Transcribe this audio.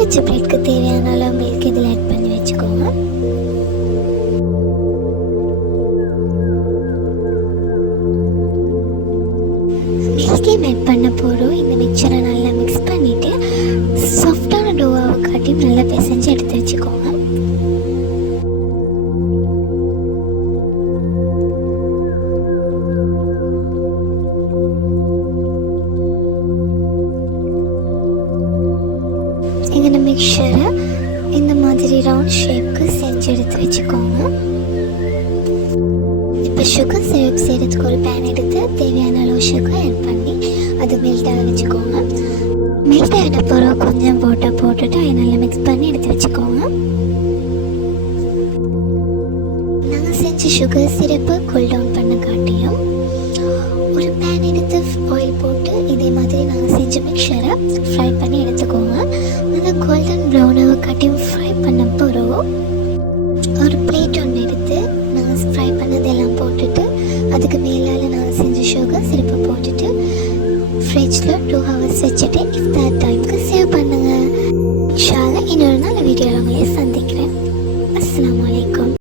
வச்ச பிரெட்க்கு தேவையான அளவு மில்க் இதில் ஆட் பண்ணி வச்சுக்கோங்க. மில்கையும் ஆட் பண்ண போகிறோம். இந்த மிக்சரை நல்லா மிக்ஸ் பண்ணிவிட்டு சாஃப்டான டோவாவை காட்டி நல்லா பிசைஞ்சு எடுத்து வச்சுக்கோங்க. இந்த மிக்சரை இந்த மாதிரி ரவுண்ட் ஷேப்க்கு செஞ்சு எடுத்து வச்சுக்கோங்க. இப்போ சுகர் சிரப் செய்கிறதுக்கு ஒரு பேன் எடுத்து தேவையான அளவு சுகர் ஆட் பண்ணி அது மெல்ட் ஆக வச்சுக்கோங்க. மெல்ட் ஆகிட்ட பிறகு கொஞ்சம் வாட்டர் போட்டுட்டு அதை நல்லா மிக்ஸ் பண்ணி எடுத்து வச்சுக்கோங்க. நாங்கள் செஞ்ச சுகர் சிரப்பை கூல் டவுன் பண்ண காட்டியும் ஒரு பேன் எடுத்து ஆயில் போட்டு இதே மாதிரி நாங்கள் செஞ்ச மிக்சரை ஃப்ரை பண்ணி எடுத்துக்கோங்க. நல்லா கோல்டன் ப்ரௌனாக காட்டியும் ஃப்ரை பண்ண பிறகு ஒரு பிளேட் ஒன்று எடுத்து நாங்கள் ஃப்ரை பண்ணதெல்லாம் போட்டுட்டு அதுக்கு மேலால் நாங்கள் செஞ்ச சுகர் சிரப்பை போட்டுட்டு ஃப்ரிட்ஜில் 2 hours வச்சுட்டு இஃப்தார் டைம்